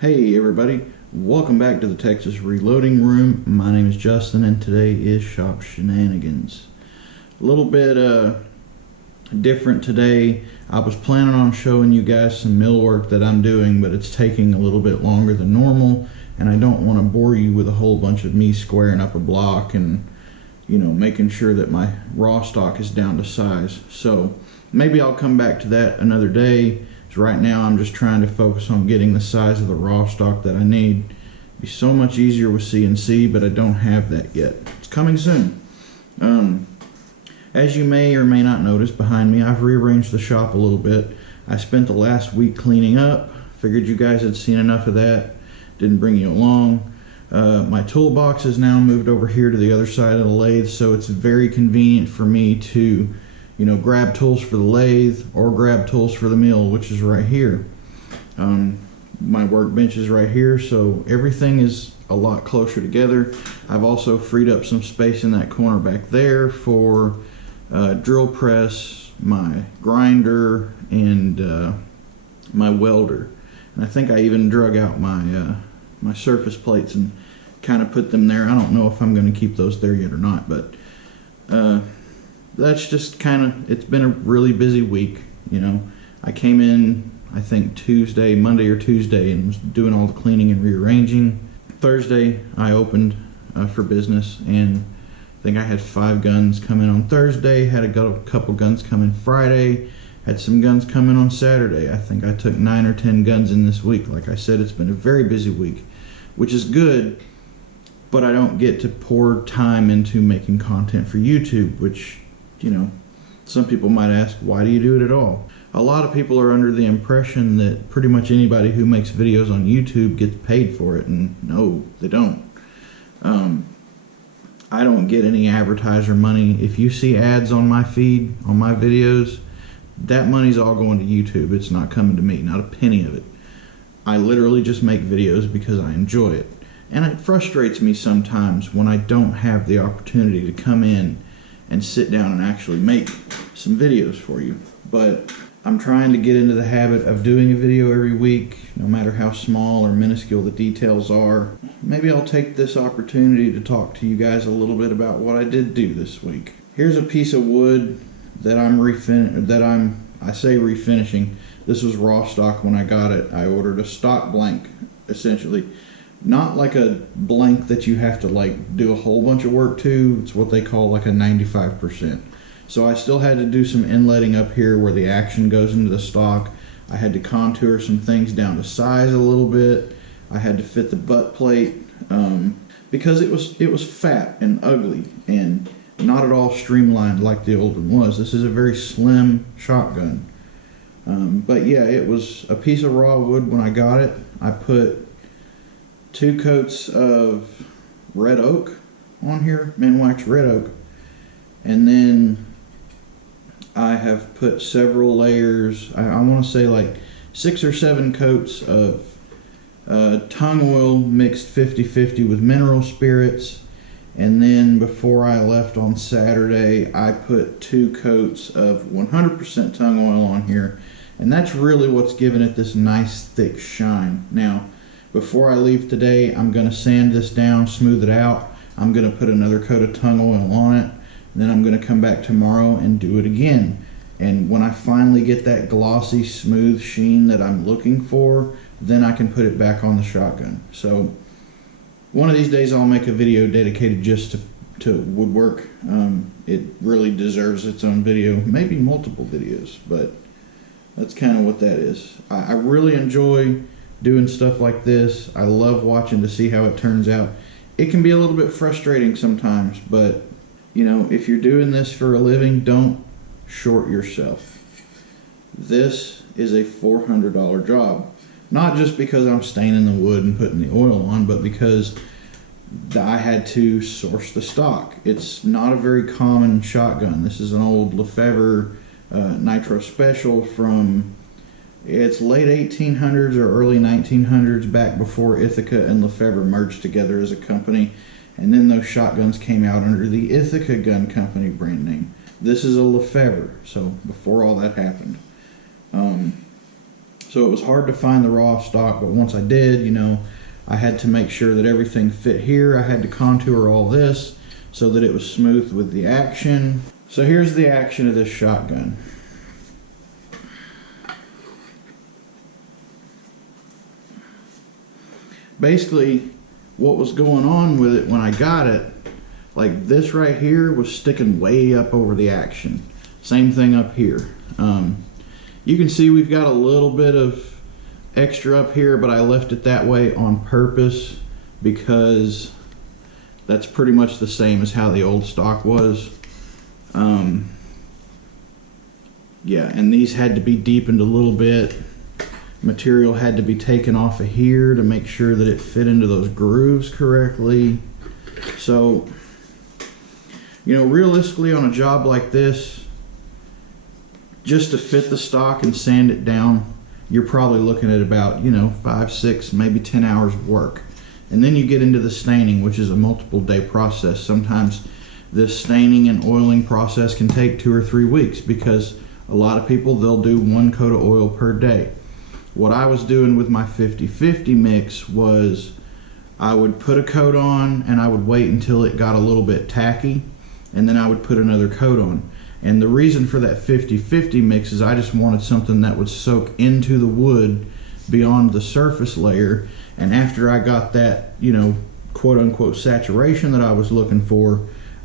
Hey everybody, welcome back to the Texas Reloading Room. My name is Justin and today is Shop Shenanigans. A little bit different today. I was planning on showing you guys some mill work that I'm doing, but it's taking a little bit longer than normal, and I don't want to bore you with a whole bunch of me squaring up a block and, you know, making sure that my raw stock is down to size. So maybe I'll come back to that another day. Right now I'm just trying to focus on getting the size of the raw stock that I need. It'd be so much easier with CNC, but I don't have that yet. It's coming soon. As you may or may not notice behind me, I've rearranged the shop a little bit. I spent the last week cleaning up. Figured you guys had seen enough of that. Didn't bring you along. My toolbox is now moved over here to the other side of the lathe, so it's very convenient for me to, you know, grab tools for the lathe or grab tools for the mill, which is right here. My workbench is right here, so everything is a lot closer together. I've also freed up some space in that corner back there for drill press, my grinder, and my welder. And I think I even drug out my my surface plates and kind of put them there. I don't know if I'm going to keep those there yet or not, but that's just kind of, it's been a really busy week, you know. I came in, I think Monday or Tuesday, and was doing all the cleaning and rearranging. Thursday I opened for business, and I think I had 5 guns come in on Thursday, had a couple guns come in Friday, had some guns come in on Saturday. I think I took 9 or 10 guns in this week. Like I said, it's been a very busy week, which is good, but I don't get to pour time into making content for YouTube, which, you know, some people might ask, why do you do it at all? A lot of people are under the impression that pretty much anybody who makes videos on YouTube gets paid for it, and no, they don't. I don't get any advertiser money. If you see ads on my feed, on my videos, that money's all going to YouTube. It's not coming to me, not a penny of it. I literally just make videos because I enjoy it. And it frustrates me sometimes when I don't have the opportunity to come in and sit down and actually make some videos for you. But I'm trying to get into the habit of doing a video every week, no matter how small or minuscule the details are. Maybe I'll take this opportunity to talk to you guys a little bit about what I did do this week. Here's a piece of wood that I say refinishing. This was raw stock when I got it. I ordered a stock blank, essentially. Not like a blank that you have to like do a whole bunch of work to. It's what they call like a 95%. So I still had to do some inletting up here where the action goes into the stock. I had to contour some things down to size a little bit. I had to fit the butt plate because it was fat and ugly and not at all streamlined like the old one was. This is a very slim shotgun. But yeah, it was a piece of raw wood when I got it. I put 2 coats of red oak on here, Minwax red oak, and then I have put several layers, I want to say like 6 or 7 coats of tung oil mixed 50-50 with mineral spirits, and then before I left on Saturday I put 2 coats of 100% tung oil on here, and that's really what's giving it this nice thick shine. Now before I leave today, I'm going to sand this down, smooth it out. I'm going to put another coat of tung oil on it. Then I'm going to come back tomorrow and do it again. And when I finally get that glossy, smooth sheen that I'm looking for, then I can put it back on the shotgun. So one of these days I'll make a video dedicated just to woodwork. It really deserves its own video, maybe multiple videos, but that's kind of what that is. I really enjoy doing stuff like this. I love watching to see how it turns out. It can be a little bit frustrating sometimes, but you know, if you're doing this for a living, don't short yourself. This is a $400 job. Not just because I'm staining the wood and putting the oil on, but because I had to source the stock. It's not a very common shotgun. This is an old Lefevre Nitro Special from, it's late 1800s or early 1900s, back before Ithaca and Lefevre merged together as a company. And then those shotguns came out under the Ithaca Gun Company brand name. This is a Lefebvre, so before all that happened. So it was hard to find the raw stock, but once I did, you know, I had to make sure that everything fit here. I had to contour all this so that it was smooth with the action. So here's the action of this shotgun. Basically, what was going on with it when I got it, like this right here was sticking way up over the action. Same thing up here. You can see we've got a little bit of extra up here, but I left it that way on purpose because that's pretty much the same as how the old stock was. Yeah, and these had to be deepened a little bit. Material had to be taken off of here to make sure that it fit into those grooves correctly. So, you know, realistically on a job like this, just to fit the stock and sand it down, you're probably looking at about, you know, 5, 6, maybe 10 hours of work. And then you get into the staining, which is a multiple day process. Sometimes this staining and oiling process can take 2 or 3 weeks because a lot of people, they'll do 1 coat of oil per day. What I was doing with my 50-50 mix was I would put a coat on and I would wait until it got a little bit tacky, and then I would put another coat on. And the reason for that 50-50 mix is I just wanted something that would soak into the wood beyond the surface layer. And after I got that, you know, quote unquote saturation that I was looking for,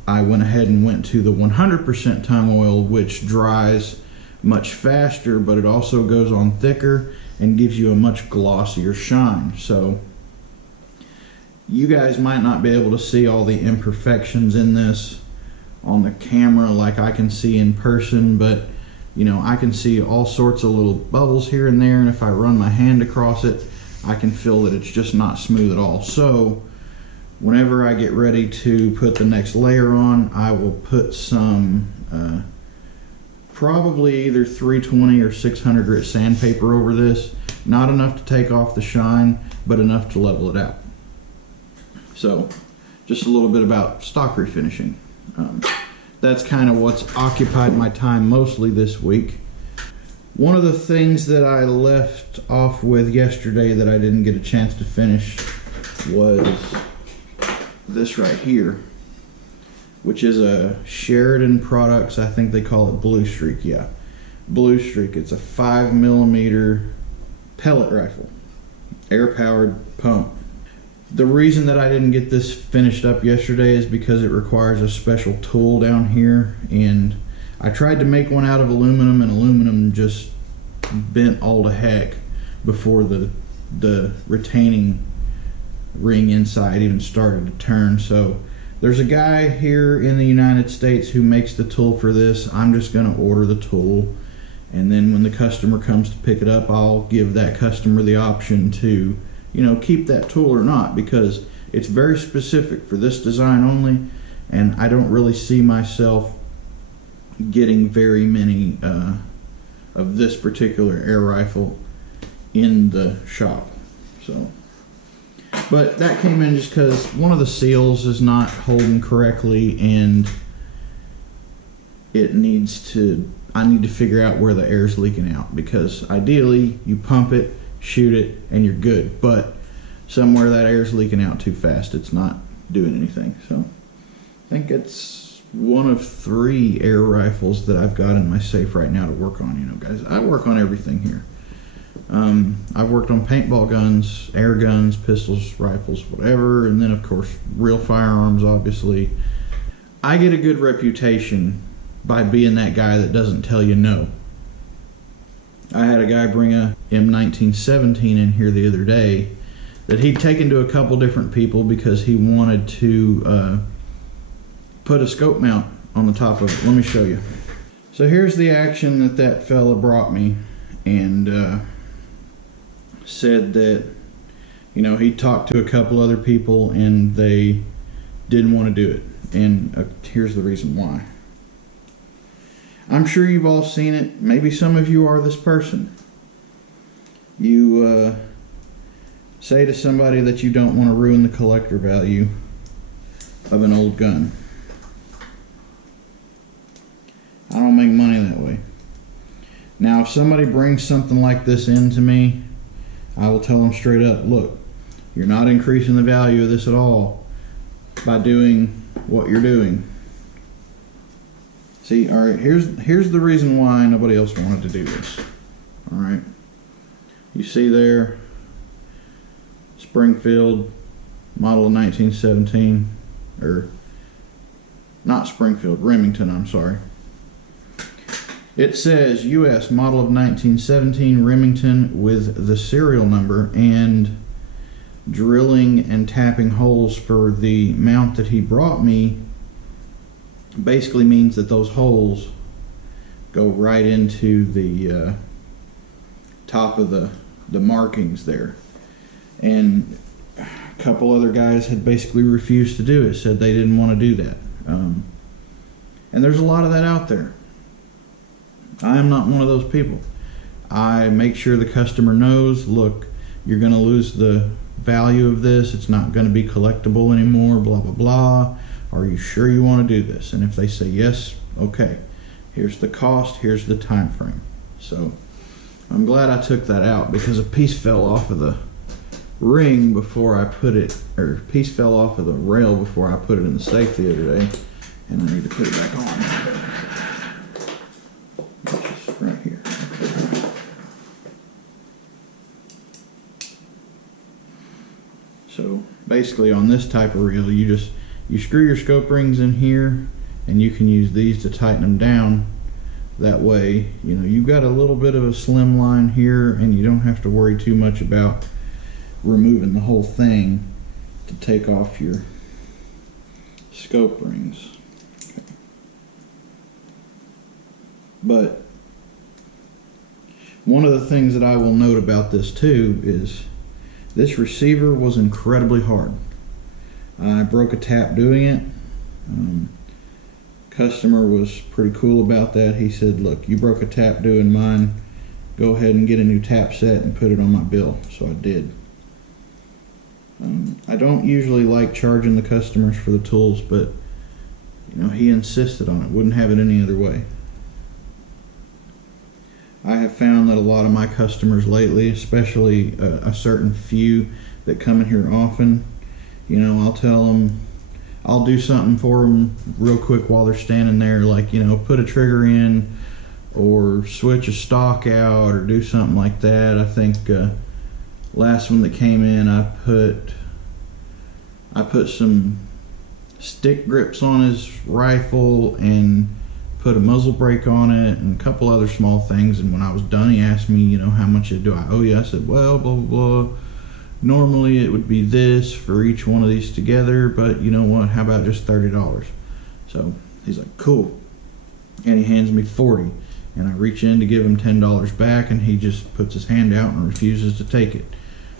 I went ahead and went to the 100% tung oil, which dries much faster, but it also goes on thicker and gives you a much glossier shine. So you guys might not be able to see all the imperfections in this on the camera like I can see in person, but you know, I can see all sorts of little bubbles here and there, and if I run my hand across it, I can feel that it's just not smooth at all. So whenever I get ready to put the next layer on, I will put some probably either 320 or 600 grit sandpaper over this. Not enough to take off the shine, but enough to level it out. So just a little bit about stock refinishing. That's kind of what's occupied my time mostly this week. One of the things that I left off with yesterday that I didn't get a chance to finish was this right here, which is a Sheridan Products, I think they call it Blue Streak. Yeah, Blue Streak. It's a 5mm pellet rifle, air powered pump. The reason that I didn't get this finished up yesterday is because it requires a special tool down here, and I tried to make one out of aluminum, and aluminum just bent all to heck before the retaining ring inside even started to turn. So there's a guy here in the United States who makes the tool for this. I'm just going to order the tool, and then when the customer comes to pick it up, I'll give that customer the option to, you know, keep that tool or not, because it's very specific for this design only, and I don't really see myself getting very many of this particular air rifle in the shop. So, but that came in just because one of the seals is not holding correctly, and it needs to, I need to figure out where the air is leaking out, because ideally you pump it, shoot it, and you're good, but somewhere that air's leaking out too fast, it's not doing anything. So I think it's one of 3 air rifles that I've got in my safe right now to work on. You know, guys, I work on everything here. I've worked on paintball guns, air guns, pistols, rifles, whatever, and then of course real firearms. Obviously I get a good reputation by being that guy that doesn't tell you no. I had a guy bring a M1917 in here the other day that he'd taken to a couple different people because he wanted to put a scope mount on the top of it. Let me show you. So here's the action that fella brought me, and said that, you know, he talked to a couple other people and they didn't want to do it, and here's the reason why. I'm sure you've all seen it. Maybe some of you are this person. You say to somebody that you don't want to ruin the collector value, of an old gun. I don't make money that way. Now, if somebody brings something like this in to me, I will tell them straight up, look, you're not increasing the value of this at all by doing what you're doing. See, all right, here's the reason why nobody else wanted to do this. All right, you see there, Springfield, model of 1917, or not Springfield, Remington, I'm sorry. It says U.S. model of 1917 Remington with the serial number, and drilling and tapping holes for the mount that he brought me basically means that those holes go right into the top of the markings there. And a couple other guys had basically refused to do it, said they didn't want to do that. And there's a lot of that out there. I am not one of those people. I make sure the customer knows, look, you're going to lose the value of this. It's not going to be collectible anymore, blah, blah, blah. Are you sure you want to do this? And if they say yes, okay. Here's the cost, here's the time frame. So I'm glad I took that out, because a piece fell off of the ring before I put it, or a piece fell off of the rail before I put it in the safe the other day, and I need to put it back on. Just right here. So basically on this type of reel, you screw your scope rings in here, and you can use these to tighten them down. That way, you know, you've got a little bit of a slim line here, and you don't have to worry too much about removing the whole thing to take off your scope rings. Okay. But one of the things that I will note about this too is this receiver was incredibly hard. I broke a tap doing it. Customer was pretty cool about that. He said, look, you broke a tap doing mine, go ahead and get a new tap set and put it on my bill. So I did. I don't usually like charging the customers for the tools, but you know, he insisted on it, wouldn't have it any other way. I have found that a lot of my customers lately, especially a certain few that come in here often, you know, I'll tell them, I'll do something for them real quick while they're standing there, like, you know, put a trigger in or switch a stock out or do something like that. I think last one that came in, I put some stick grips on his rifle and put a muzzle brake on it and a couple other small things. And when I was done, he asked me, you know, how much do I owe you? I said, well, blah, blah, blah. Normally it would be this for each one of these together, but you know what, how about just $30? So he's like, cool. And he hands me 40, and I reach in to give him $10 back, and he just puts his hand out and refuses to take it.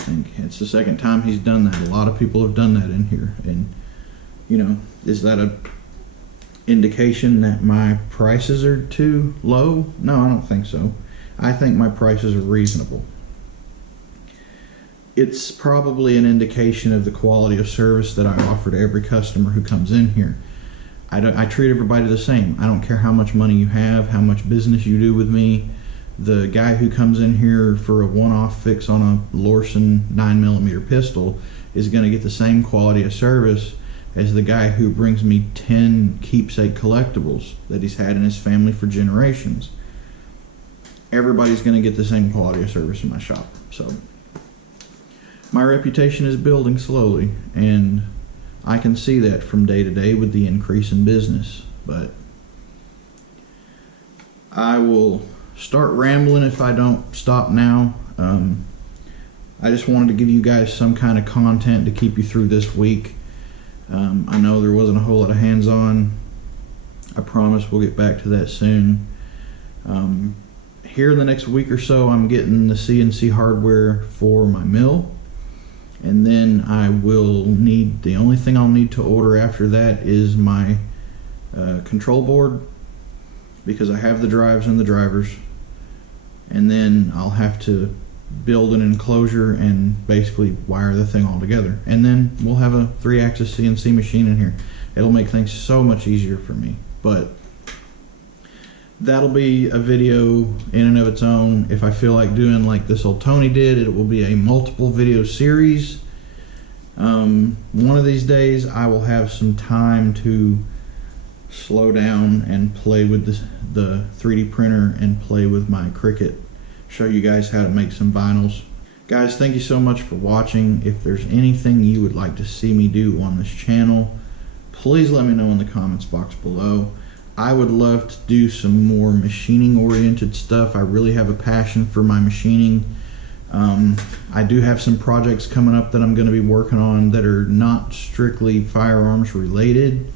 And it's the second time he's done that. A lot of people have done that in here. And you know, is that a indication that my prices are too low? No, I don't think so. I think my prices are reasonable. It's probably an indication of the quality of service that I offer to every customer who comes in here. I treat everybody the same. I don't care how much money you have, how much business you do with me. The guy who comes in here for a one-off fix on a Lorson 9mm pistol is going to get the same quality of service as the guy who brings me 10 keepsake collectibles that he's had in his family for generations. Everybody's going to get the same quality of service in my shop. So my reputation is building slowly, and I can see that from day to day with the increase in business. But I will start rambling if I don't stop now. I just wanted to give you guys some kind of content to keep you through this week. I know there wasn't a whole lot of hands-on. I promise we'll get back to that soon. Here in the next week or so, I'm getting the CNC hardware for my mill. And then I will need, the only thing I'll need to order after that is my control board, because I have the drives and the drivers. And then I'll have to build an enclosure and basically wire the thing all together. And then we'll have a 3-axis CNC machine in here. It'll make things so much easier for me. But that'll be a video in and of its own. If I feel like doing like this old Tony did, it will be a multiple video series. One of these days I will have some time to slow down and play with the 3D printer and play with my Cricut. Show you guys how to make some vinyls. Guys, thank you so much for watching. If there's anything you would like to see me do on this channel, please let me know in the comments box below. I would love to do some more machining oriented stuff. I really have a passion for my machining. I do have some projects coming up that I'm going to be working on that are not strictly firearms related.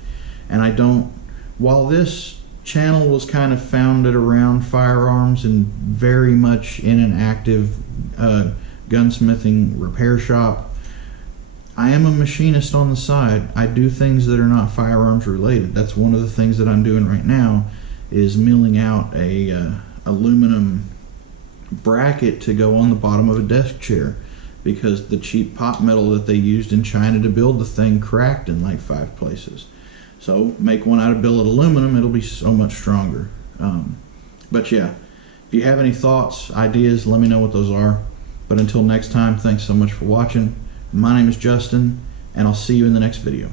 And while this channel was kind of founded around firearms and very much in an active gunsmithing repair shop, I am a machinist on the side. I do things that are not firearms related. That's one of the things that I'm doing right now, is milling out a aluminum bracket to go on the bottom of a desk chair, because the cheap pot metal that they used in China to build the thing cracked in like 5 places. So make one out of billet aluminum, it'll be so much stronger. But yeah, if you have any thoughts, ideas, let me know what those are. But until next time, thanks so much for watching. My name is Justin, and I'll see you in the next video.